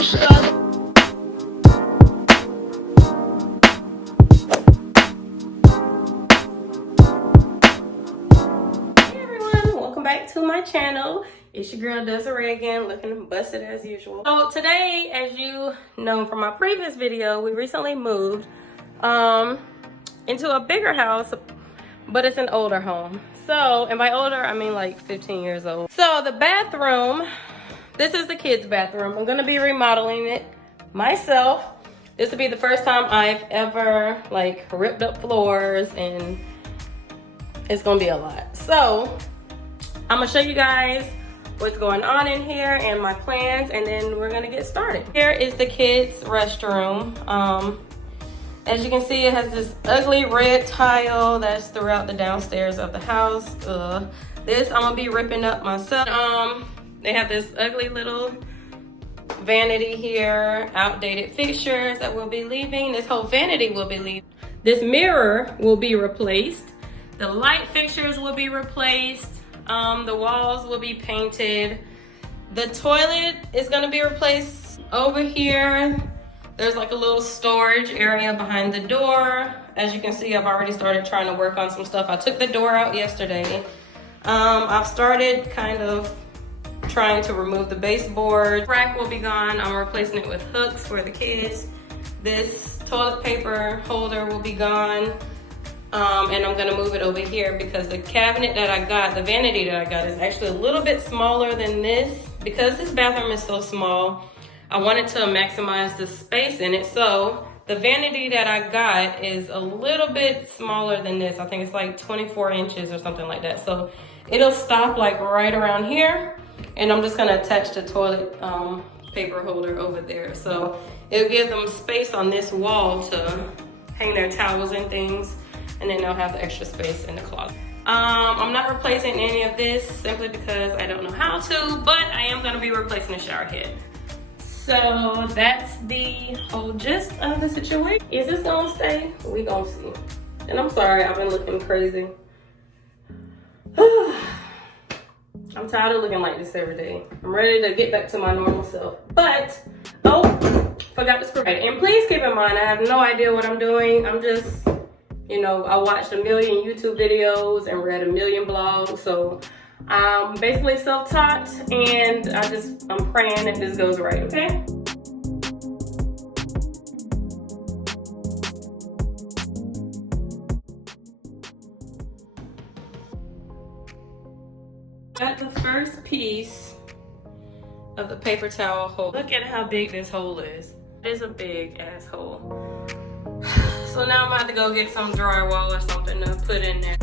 everyone, welcome back to my channel. It's your girl Desiree again, looking busted as usual. So today, as you know from my previous video, we recently moved into a bigger house, but it's an older home. So, and by older, I mean like 15 years old. So the bathroom, this is the kids' bathroom. I'm gonna be remodeling it myself. This will be the first time I've ever like ripped up floors, and it's gonna be a lot. So I'm gonna show you guys what's going on in here and my plans, and then we're gonna get started. Here is the kids' restroom. As you can see, it has this ugly red tile that's throughout the downstairs of the house. This I'm gonna be ripping up myself. They have this ugly little vanity here, outdated fixtures that will be leaving. This whole vanity will be leaving. This mirror will be replaced. The light fixtures will be replaced. The walls will be painted. The toilet is gonna be replaced. Over here, there's like a little storage area behind the door. As you can see, I've already started trying to work on some stuff. I took the door out yesterday. I've started kind of trying to remove the baseboard. Rack will be gone. I'm replacing it with hooks for the kids. This toilet paper holder will be gone. And I'm gonna move it over here because the cabinet that I got, the vanity that I got, is actually a little bit smaller than this. Because this bathroom is so small, I wanted to maximize the space in it. So the vanity that I got is a little bit smaller than this. I think it's like 24 inches or something like that. So it'll stop like right around here. And I'm just gonna attach the toilet paper holder over there. So it'll give them space on this wall to hang their towels and things. And then they'll have the extra space in the closet. I'm not replacing any of this simply because I don't know how to, but I am gonna be replacing the shower head. So that's the whole gist of the situation. Is this gonna stay? We gonna see. And I'm sorry, I've been looking crazy. I'm tired of looking like this every day. I'm ready to get back to my normal self. But, oh, forgot to screw. And please keep in mind, I have no idea what I'm doing. I'm just, you know, I watched a million YouTube videos and read a million blogs. So I'm basically self-taught, and I'm praying that this goes right, okay? Got the first piece of the paper towel hole. Look at how big this hole is. It is a big ass hole. So now I'm about to go get some drywall or something to put in there.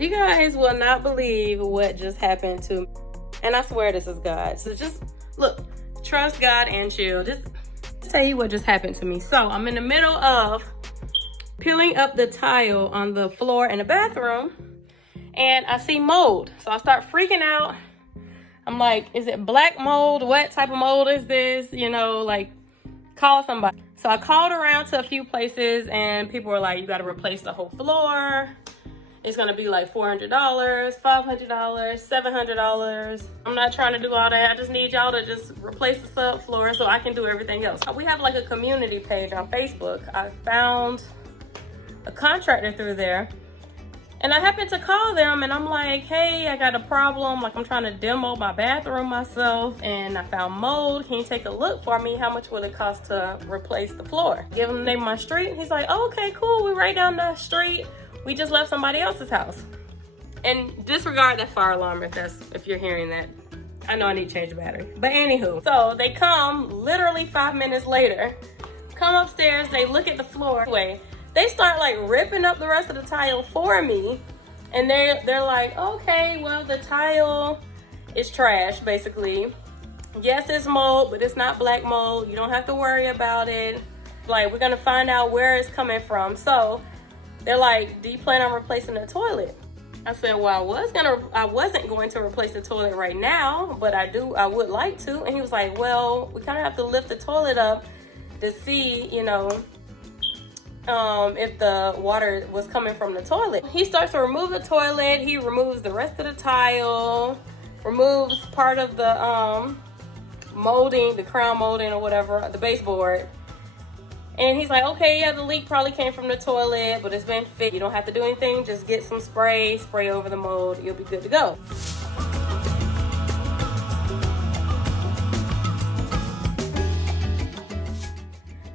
You guys will not believe what just happened to me. And I swear this is God. So just look, trust God and chill. Just tell you what just happened to me. So I'm in the middle of peeling up the tile on the floor in the bathroom, and I see mold. So I start freaking out. I'm like, is it black mold? What type of mold is this? You know, like, call somebody. So I called around to a few places, and people were like, you got to replace the whole floor. It's gonna be like $400, $500, $700. I'm not trying to do all that. I just need y'all to just replace the subfloor so I can do everything else. We have like a community page on Facebook. I found a contractor through there, And I happened to call them and I'm like, hey, I got a problem. Like, I'm trying to demo my bathroom myself and I found mold. Can you take a look for me? How much would it cost to replace the floor? Give him the name of my street. And he's like, oh, okay, cool. We're right down the street. We just left somebody else's house. And disregard that fire alarm if you're hearing that. I know I need to change the battery. But anywho, so they come literally 5 minutes later, come upstairs, they look at the floor. They start like ripping up the rest of the tile for me. And they're like, okay, well, the tile is trash, basically. Yes, it's mold, but it's not black mold. You don't have to worry about it. Like, we're gonna find out where it's coming from. So they're like, do you plan on replacing the toilet? I said, well, I wasn't going to replace the toilet right now, but I would like to. And he was like, well, we kind of have to lift the toilet up to see, you know, if the water was coming from the toilet. He starts to remove the toilet. He removes the rest of the tile, removes part of the molding, the crown molding or whatever, the baseboard. And he's like, okay, yeah, the leak probably came from the toilet, but it's been fixed. You don't have to do anything. Just get some spray over the mold. You'll be good to go.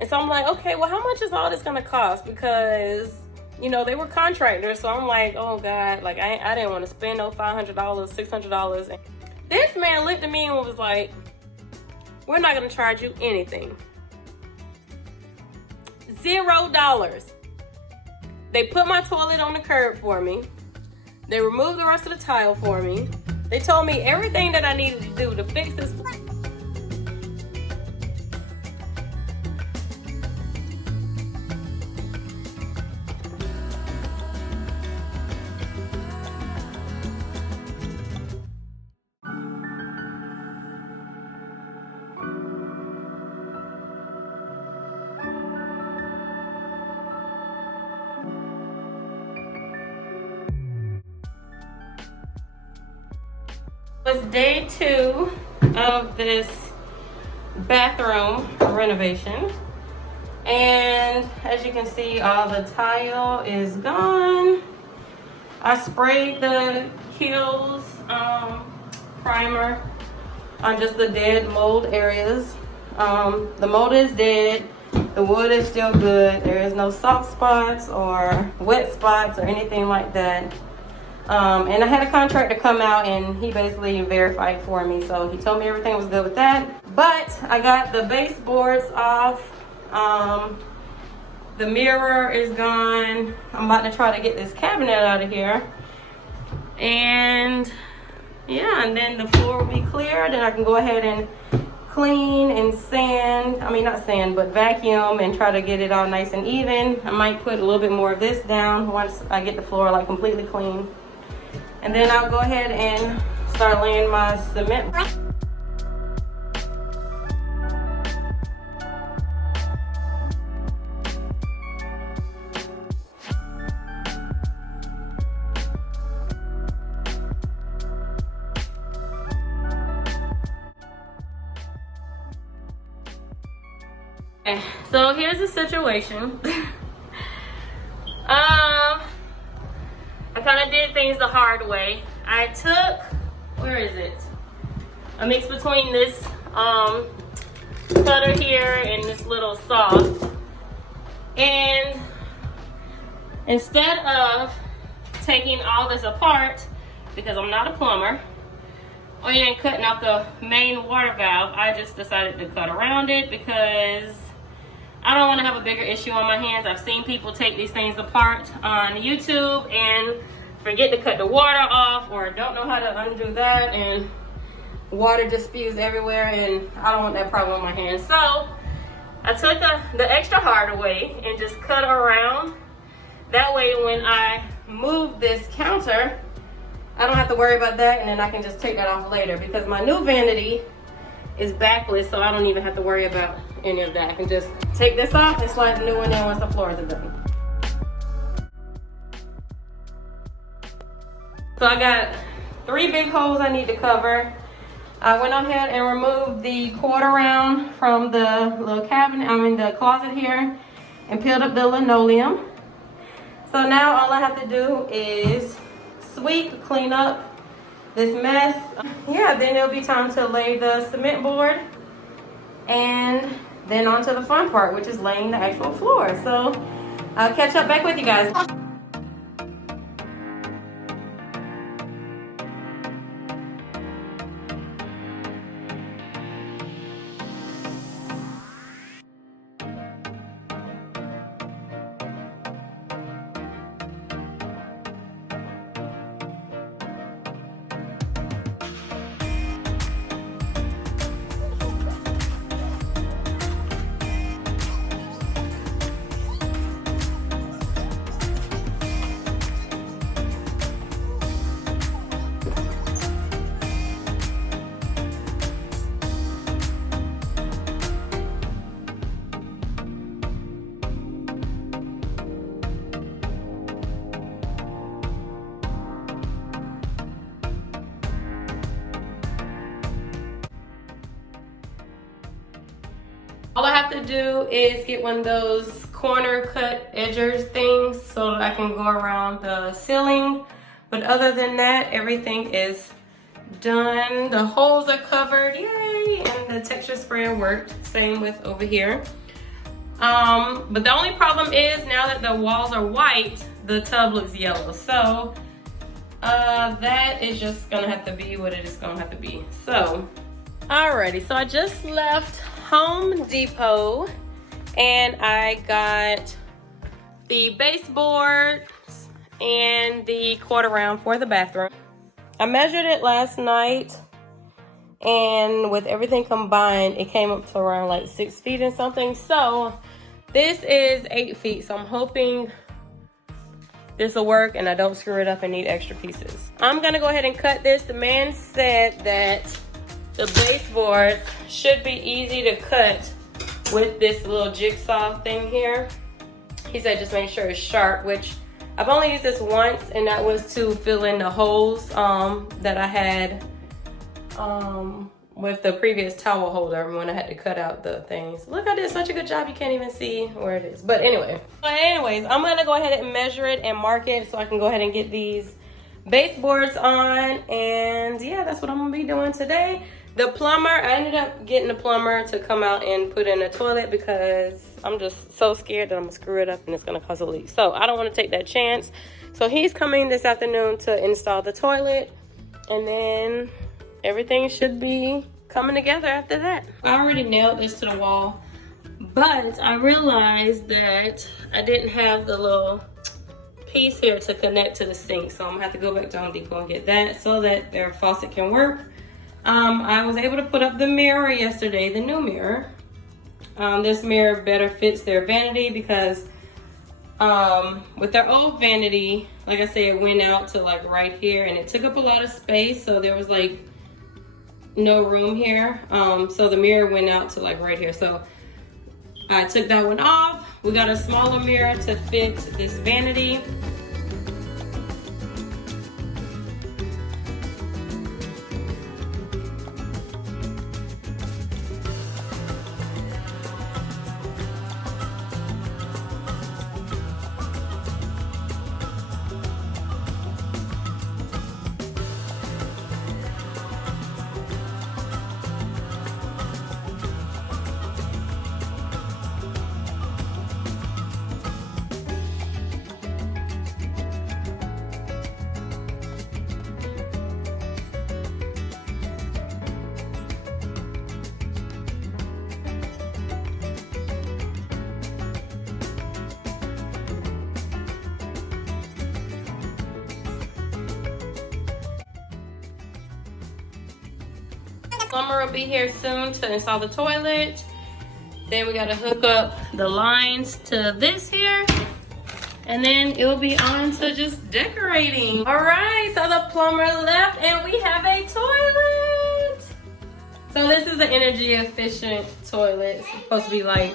And so I'm like, okay, well, how much is all this gonna cost? Because, you know, they were contractors. So I'm like, oh God, like I didn't want to spend no $500, $600. And this man looked at me and was like, we're not gonna charge you anything. $0. They put my toilet on the curb for me. They removed the rest of the tile for me. They told me everything that I needed to do to fix this. It was day 2 of this bathroom renovation, and as you can see, all the tile is gone. I sprayed the Kills primer on just the dead mold areas. The mold is dead, the wood is still good. There is no soft spots or wet spots or anything like that. And I had a contractor come out and he basically verified for me. So he told me everything was good with that. But I got the baseboards off. The mirror is gone. I'm about to try to get this cabinet out of here. And yeah, and then the floor will be clear. Then I can go ahead and clean and sand. I mean, not sand, but vacuum and try to get it all nice and even. I might put a little bit more of this down once I get the floor like completely clean. And then I'll go ahead and start laying my cement. Okay, so here's the situation. I kind of did things the hard way. I took, where is it? A mix between this cutter here and this little saw. And instead of taking all this apart, because I'm not a plumber, and cutting off the main water valve, I just decided to cut around it because I don't want to have a bigger issue on my hands. I've seen people take these things apart on YouTube and forget to cut the water off or don't know how to undo that, and water just spews everywhere, and I don't want that problem on my hands. So I took the extra hard way and just cut around. That way when I move this counter, I don't have to worry about that, and then I can just take that off later because my new vanity is backless, so I don't even have to worry about any of that. I can just take this off and slide the new one in once the floors are done. So I got 3 big holes I need to cover. I went ahead and removed the quarter round from the little cabinet, the closet here, and peeled up the linoleum. So now all I have to do is sweep, clean up this mess. Yeah, then it'll be time to lay the cement board and then on to the fun part, which is laying the actual floor. So I'll catch up back with you guys. All I have to do is get one of those corner cut edgers things so that I can go around the ceiling. But other than that, everything is done. The holes are covered, yay! And the texture sprayer worked. Same with over here. But the only problem is now that the walls are white, the tub looks yellow. So that is just gonna have to be what it is gonna have to be. So, alrighty, so I just left Home Depot and I got the baseboards and the quarter round for the bathroom. I measured it last night and with everything combined it came up to around like 6 feet and something. So this is 8 feet, so I'm hoping this will work and I don't screw it up and need extra pieces. I'm gonna go ahead and cut this. The man said that the baseboard should be easy to cut with this little jigsaw thing here. He said just make sure it's sharp, which I've only used this once, and that was to fill in the holes that I had with the previous towel holder when I had to cut out the things. Look, I did such a good job, you can't even see where it is. But anyways, I'm gonna go ahead and measure it and mark it so I can go ahead and get these baseboards on. And yeah, that's what I'm gonna be doing today. The plumber, I ended up getting the plumber to come out and put in a toilet because I'm just so scared that I'm gonna screw it up and it's gonna cause a leak. So I don't wanna take that chance. So he's coming this afternoon to install the toilet, and then everything should be coming together after that. I already nailed this to the wall, but I realized that I didn't have the little piece here to connect to the sink. So I'm gonna have to go back to Home Depot and get that so that their faucet can work. I was able to put up the mirror yesterday, the new mirror. This mirror better fits their vanity because with their old vanity, like I said, it went out to like right here and it took up a lot of space, so there was like no room here. So the mirror went out to like right here. So I took that one off. We got a smaller mirror to fit this vanity. Plumber will be here soon to install the toilet. Then we gotta hook up the lines to this here. And then it'll be on to just decorating. All right, so the plumber left and we have a toilet. So this is an energy efficient toilet. It's supposed to be like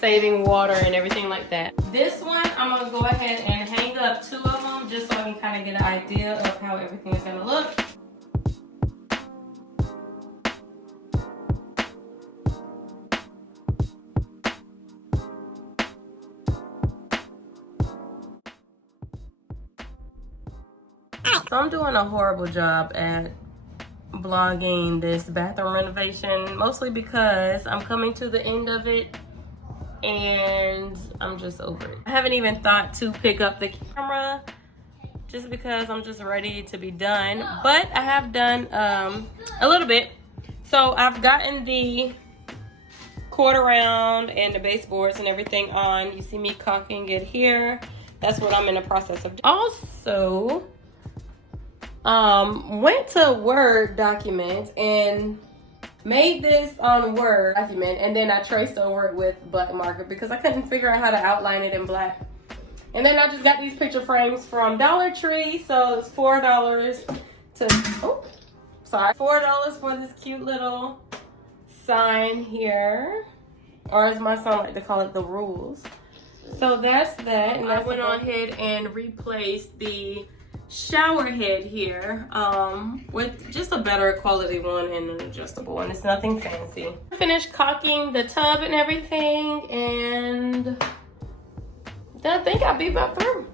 saving water and everything like that. This one, I'm gonna go ahead and hang up 2 of them just so I can kind of get an idea of how everything is gonna look. So I'm doing a horrible job at vlogging this bathroom renovation, mostly because I'm coming to the end of it and I'm just over it. I haven't even thought to pick up the camera just because I'm just ready to be done, but I have done a little bit. So I've gotten the quarter round and the baseboards and everything on. You see me caulking it here. That's what I'm in the process of doing. Also, went to Word document and made this on Word document, and then I traced over it with black marker because I couldn't figure out how to outline it in black. And then I just got these picture frames from Dollar Tree, so it's $4 $4 for this cute little sign here, or as my son like to call it, the rules. So that's that, and I went on ahead and replaced the shower head here with just a better quality one and an adjustable one. It's nothing fancy. I finished caulking the tub and everything, and I think I'll be about through.